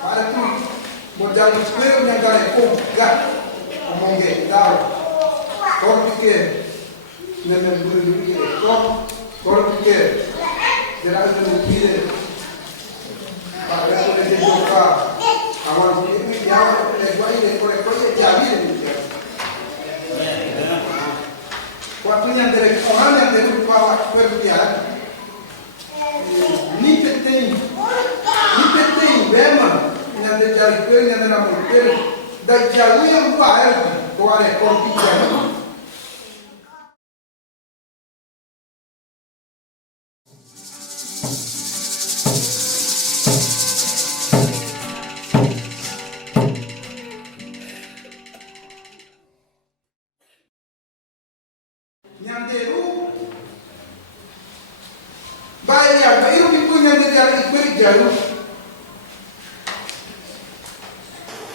Para tu modal esquerdo na galera ga omonge dal korpike neme buru ke korpike jera itu kire para itu de joka awan ini ya le guai le kore jadi ni waktu yang dari orang yang dari bawah berbiar ni penting bema yang dari jari kiri yang dari namun kiri dari jauh yang bahaya kau ada korpi jangan yang deru bahaya bayu itu yang dari jari kiri jauh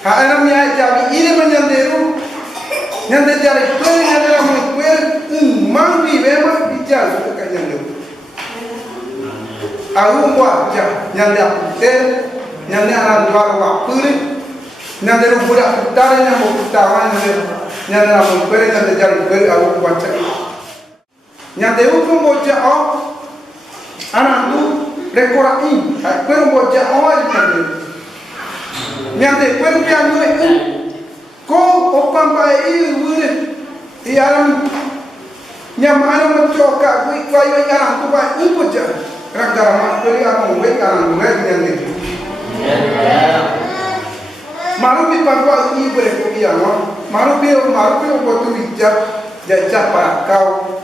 Haram ya jadi ini menyanderu yang terjadi kering adalah mengkuir mangbi memang bicara dekat yang aku buat yang dia putih yang dia orang dua waktu yang dia budak putaran yang mau putawan yang dia mengkuir yang terjadi kering aku buat yang dia pun buat anak tu rekorai kuir buat awal yang de kwen pian nu ko opam pai wure iam nyam anu mencoka kui kai wai aran tu pai upuja ragara ma kuri amu wai aran ngai yang de maru pi pangwa i bere ko ia no maru pi ko tu bijak jajak para kau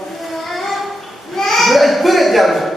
bere jalan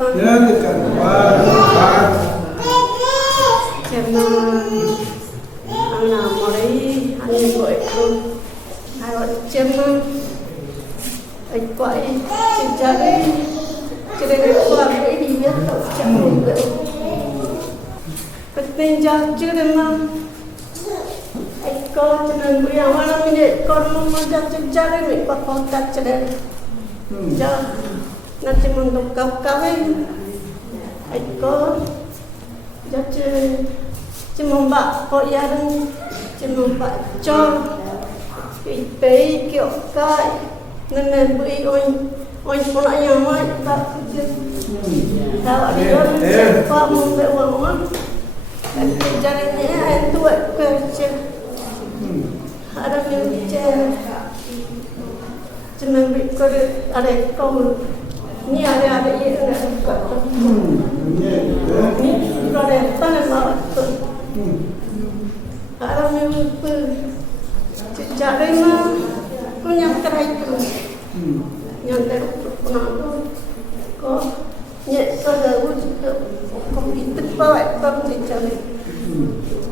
Ya, dekat ana mori ani ko itu harus cema kuat cari kuat ini dia cari penting cari mah ko cina yang mana ni kon mau cari ni pakai cari jah nanti untuk kawin ko jadi cuma mbak kok yang cuma mbak cho kêu cái nên bị oi pun ayam mai tak tahu dia apa mau buat caranya itu kerja ada kerja cuma berikut ada kau ni ada ini ni ada tanah laut ada memang cari mah punya kerai tu yang terkenal kok nyet kalau wujud komputer bawa cari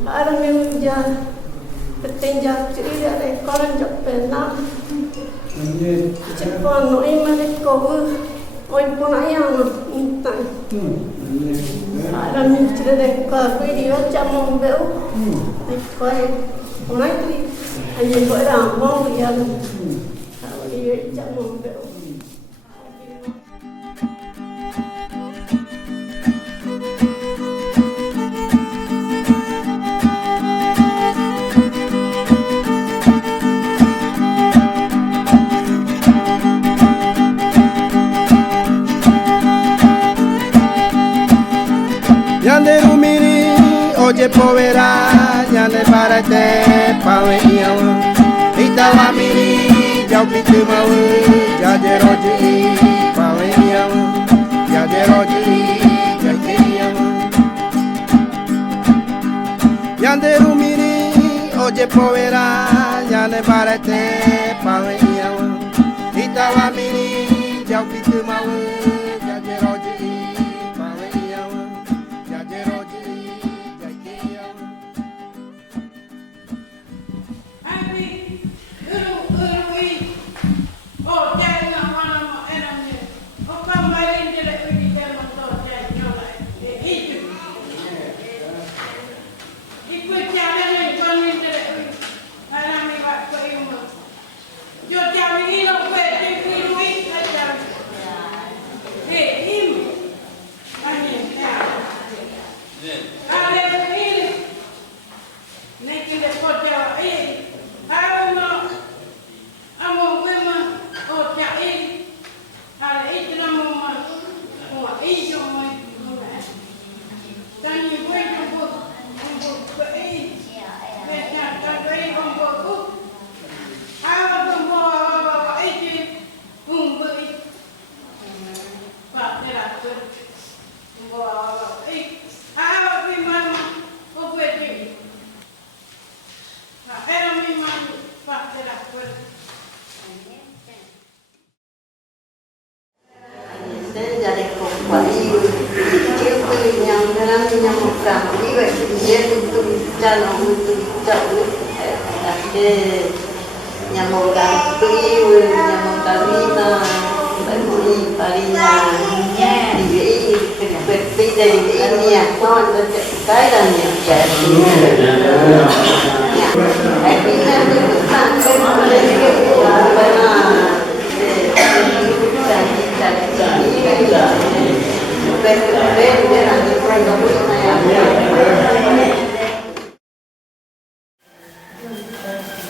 ada memang jah petinjak ciri ada koran jok pernah cepat noi mana kau oi pun ayam minta ada memang ciri ada kau video jamu bel kau orang itu hanya orang mau yang kalau dia jamu bel Yande rumiri oye povera yande parate pawe iyawa itawa miri jau pitu mau jade roji pawe iyawa jade roji jade iyawa yande rumiri oye povera yande parate pawe iyawa itawa miri jau pitu mau jade roji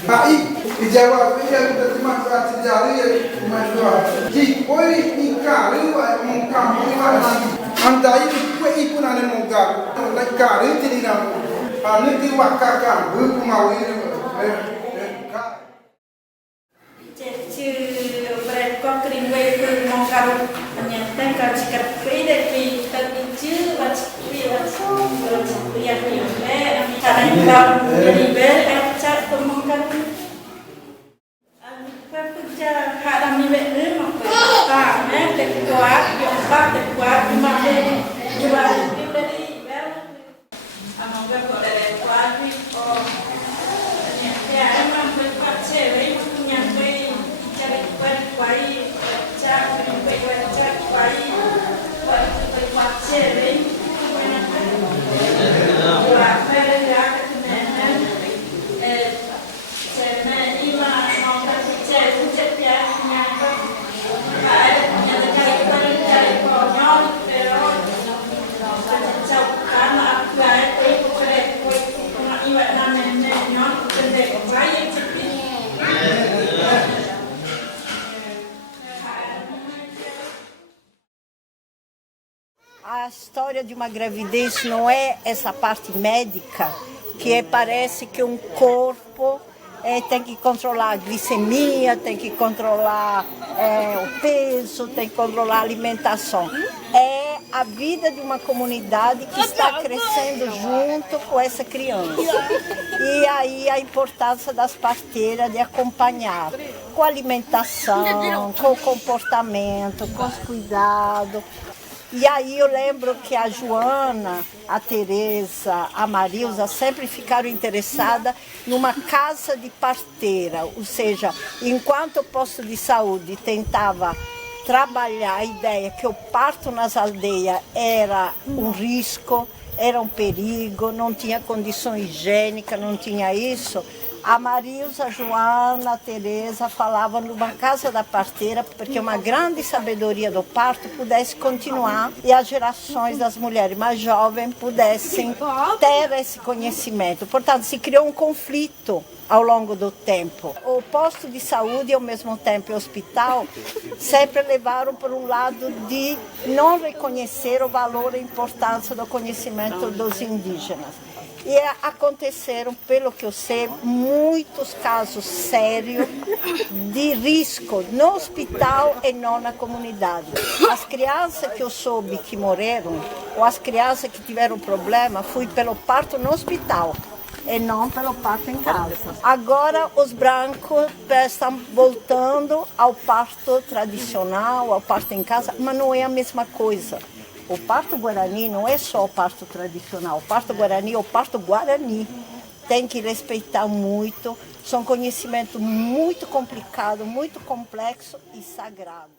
Baik, dijawab yang terjemah sejarah yang masyhur. Ji, oi nikah lewat mengkam lewat nanti. Andai kue ibu nane mengkam, nikah itu tidak nak. Nanti wakakam berkumawi. Jadi mereka keringwe ke mengkam menyatakan kalau jika kue dari terpicu yang ini, kadang dari beracak pemungkam. Kerja kadang ni betul, tak, terkuat, terkuat, macam jual dari bel, amoga a história de uma gravidez não é essa parte médica, que parece que um corpo tem que controlar a glicemia, tem que controlar o peso, tem que controlar a alimentação. É a vida de uma comunidade que está crescendo junto com essa criança. E aí a importância das parteiras de acompanhar com a alimentação, com o comportamento, com os cuidados. E aí eu lembro que a Joana, a Tereza, a Marilza sempre ficaram interessadas numa casa de parteira, ou seja, enquanto o posto de saúde tentava trabalhar a ideia que o parto nas aldeias era um risco, era um perigo, não tinha condição higiênica, não tinha isso, a Marilza, a Joana, a Tereza falavam numa casa da parteira, porque uma grande sabedoria do parto pudesse continuar e as gerações das mulheres mais jovens pudessem ter esse conhecimento. Portanto, se criou um conflito ao longo do tempo. O posto de saúde e ao mesmo tempo o hospital sempre levaram por um lado de não reconhecer o valor e a importância do conhecimento dos indígenas. E aconteceram, pelo que eu sei, muitos casos sérios de risco no hospital e não na comunidade. As crianças que eu soube que morreram, ou as crianças que tiveram problema, foi pelo parto no hospital e não pelo parto em casa. Agora os brancos estão voltando ao parto tradicional, ao parto em casa, mas não é a mesma coisa. O parto guarani não é só o parto tradicional, o parto guarani é o parto guarani. Tem que respeitar muito, são conhecimentos muito complicados, muito complexos e sagrados.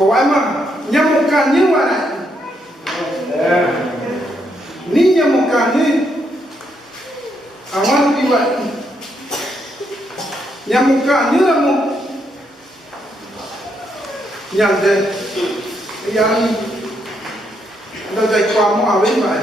Ko ai ma nyamuka ni wana. Ni nyamuka ni awan biwa. Nyamuka ni lamu. Yang de yang da dai kwa mo awen ba.